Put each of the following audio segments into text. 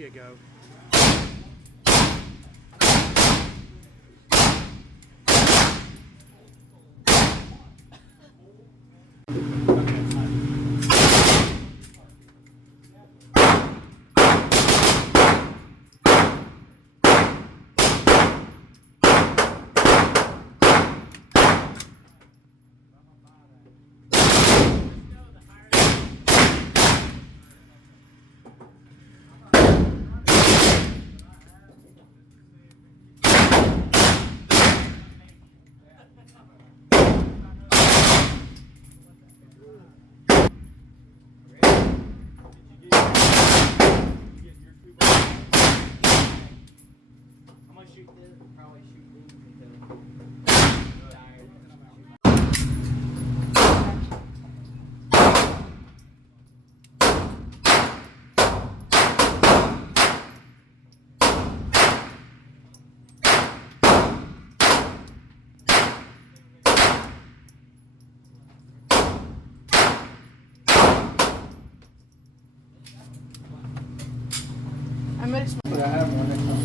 you go. I made it. But I have one next time.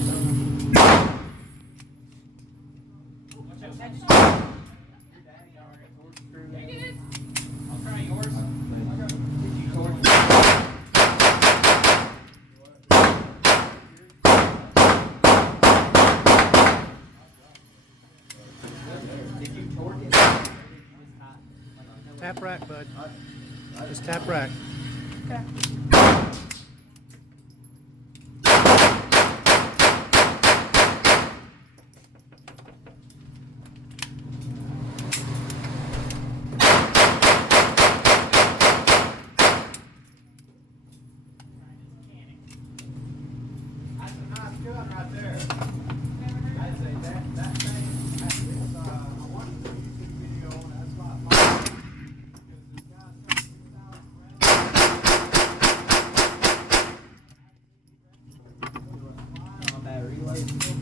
I'll try yours. Did you torque it? Tap rack, bud. Just tap rack. Okay. That's a nice gun right there. I'd say that thing, I watched the YouTube video and that's why I bought it. Because this guy's trying to get out My battery light.